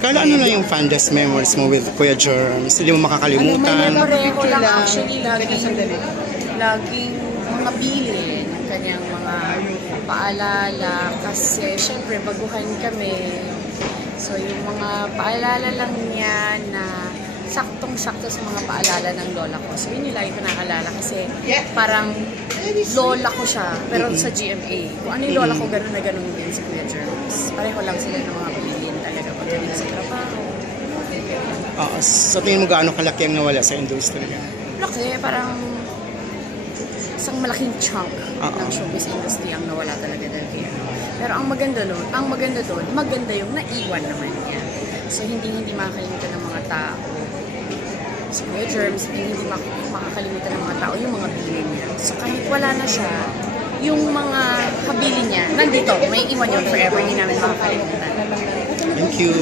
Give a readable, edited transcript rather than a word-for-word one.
Carla, ano na yung fondest memories mo with Kuya Germs? Hindi mo makakalimutan? Pareho lang actually, laging mga bili ng kanyang mga paalala. Kasi syempre, baguhan kami. So yung mga paalala lang niya na saktong-sakto sa mga paalala ng lola ko. So yun yung lagi ko nakalala kasi parang lola ko siya, pero sa GMA. Kung ano yung lola ko, gano'n na gano'n din si Kuya Germs. Pareho lang sila ng mga bilin talaga pagdating sa trabaho. Sa tingin mo gaano kalaki ang nawala sa industriya? Laki, parang isang malaking chunk ng showbiz industry ang nawala talaga dahil kaya. Pero ang maganda doon, maganda yung naiwan naman niya. So hindi makakalimutan ng mga tao. Si Kuya Germs, hindi makakalimutan ng mga tao yung mga bilin niya. So kahit wala na siya, yung mga kabilin niya, nandito, may iwan yun forever, hindi namin makakalimutan. Thank you.